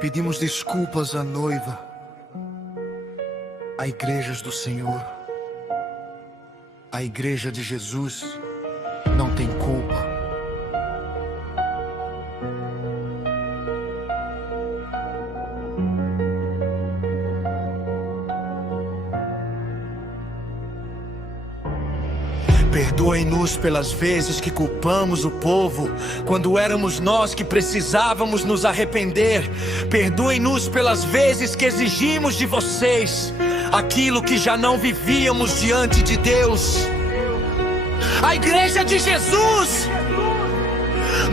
Pedimos desculpas à noiva, à igrejas do Senhor. A igreja de Jesus não tem culpa. Perdoem-nos pelas vezes que culpamos o povo, quando éramos nós que precisávamos nos arrepender. Perdoem-nos pelas vezes que exigimos de vocês aquilo que já não vivíamos diante de Deus. A igreja de Jesus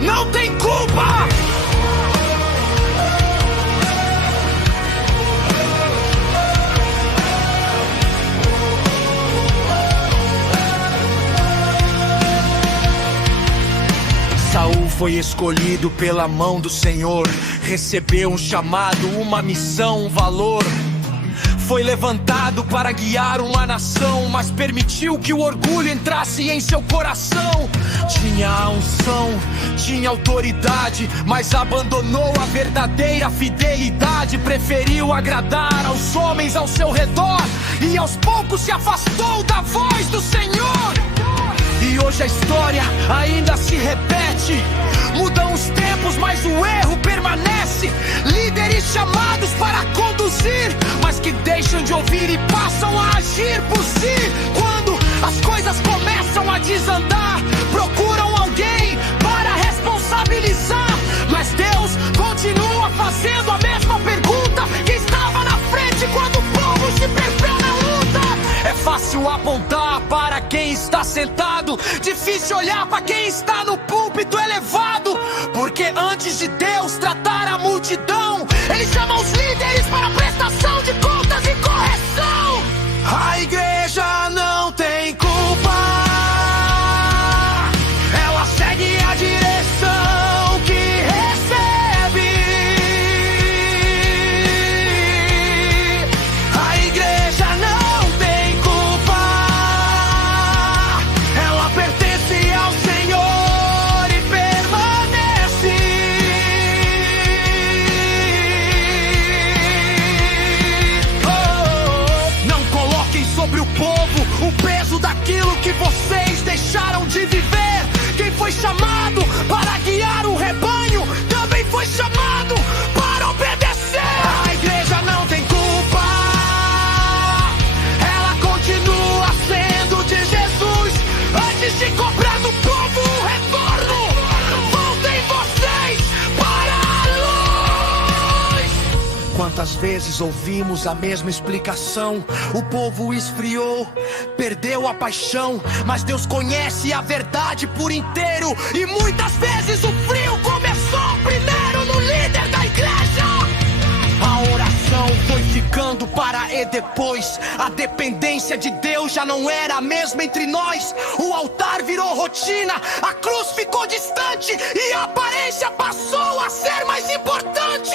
não tem culpa! Saul foi escolhido pela mão do Senhor, recebeu um chamado, uma missão, um valor. Foi levantado para guiar uma nação, mas permitiu que o orgulho entrasse em seu coração. Tinha a unção, tinha autoridade, mas abandonou a verdadeira fidelidade. Preferiu agradar aos homens ao seu redor e aos poucos se afastou da voz do Senhor. E hoje a história ainda se repete. Mudam os tempos, mas o erro permanece. Líderes chamados para conduzir, mas que deixam de ouvir e passam a agir por si. Quando as coisas começam a desandar, procuram alguém para responsabilizar, mas Deus continua fazendo a mesma pergunta que estava na frente quando o povo se perdeu na luta. É fácil apontar para quem está sentado, difícil olhar para quem está no púlpito elevado. Porque antes de Deus tratar a multidão, Ele chama os líderes para prestação de contas e correção. A igreja não tem culpa, ela segue a direção que recebe. A igreja não tem culpa, ela pertence ao Senhor e permanece. Oh, não coloquem sobre o povo o peso daquilo que vocês deixaram de viver. Quem foi chamado para guiar o rebanho também foi chamado para obedecer. A igreja não tem culpa, ela continua sendo de Jesus. Antes de cobrar do povo o retorno, voltem vocês para a luz. Quantas vezes ouvimos a mesma explicação? O povo esfriou, perdeu a paixão, mas Deus conhece a verdade por inteiro. E muitas vezes o frio começou primeiro no líder da igreja. A oração foi ficando para e depois. A dependência de Deus já não era a mesma entre nós. O altar virou rotina, a cruz ficou distante e a aparência passou a ser mais importante.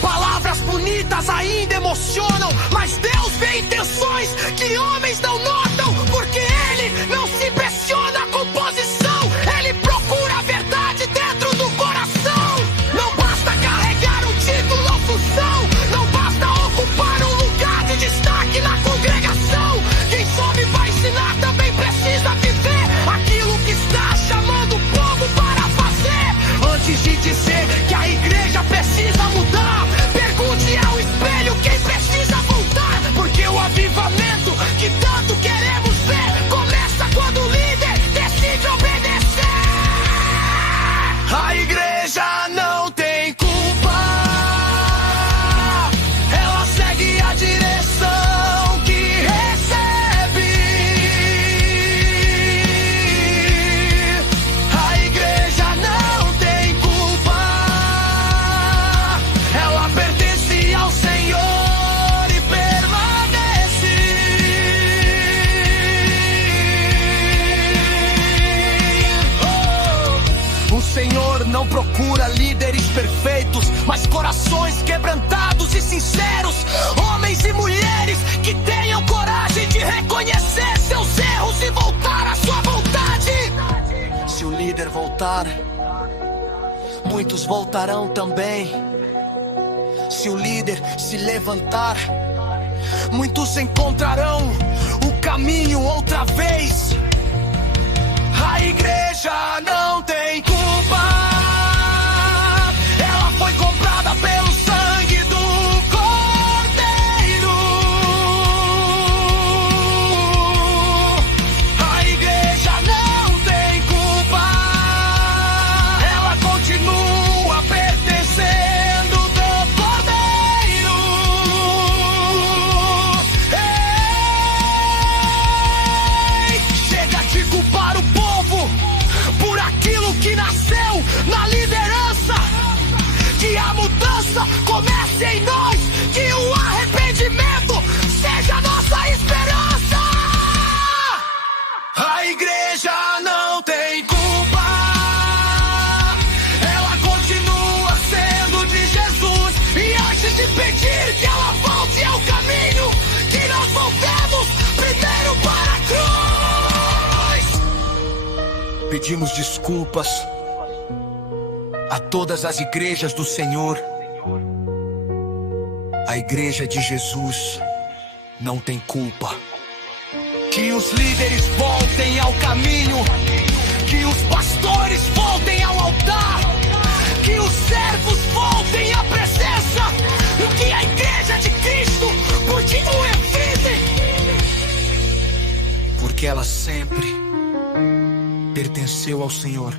Palavras bonitas ainda emocionam, mas Deus vê intenções que homens não notam. Porque Ele não se impressiona com posição, Ele procura a verdade dentro do coração. Não basta carregar um título ou função, não basta ocupar um lugar de destaque na congregação. Quem soube vai ensinar também precisa viver aquilo que está chamando o povo para fazer. Antes de dizer que a igreja precisa mudar, pergunte ao espelho quem precisa voltar. Porque o avivamento que tanto queremos ver começa quando o líder decide obedecer. A igreja não tem culpa, ela segue a direção que recebe. A igreja não tem culpa, ela pertence ao Senhor e permanece. Oh. O Senhor não procura líderes perfeitos, mas corações quebrantados e sinceros. Homens e mulheres que tenham coragem de reconhecer seus erros e voltar à sua vontade. Se o líder voltar, muitos voltarão também. se o líder se levantar, muitos encontrarão o caminho outra vez. A igreja não tem culpa, ela foi comprada pelo sangue do Cordeiro. A igreja não tem culpa, ela continua pertencendo do Cordeiro. Ei, chega de culpar o povo por aquilo que nasceu na liderança. Que a mudança comece em nós, que o arrependimento seja a nossa esperança. A igreja não tem culpa, ela continua sendo de Jesus. E antes de pedir que ela volte ao caminho, que nós voltemos primeiro para a cruz. Pedimos desculpas a todas as igrejas do Senhor. A igreja de Jesus não tem culpa. Que os líderes voltem ao caminho, que os pastores voltem ao altar, que os servos voltem à presença, que a igreja de Cristo continue firme, porque ela sempre pertenceu ao Senhor.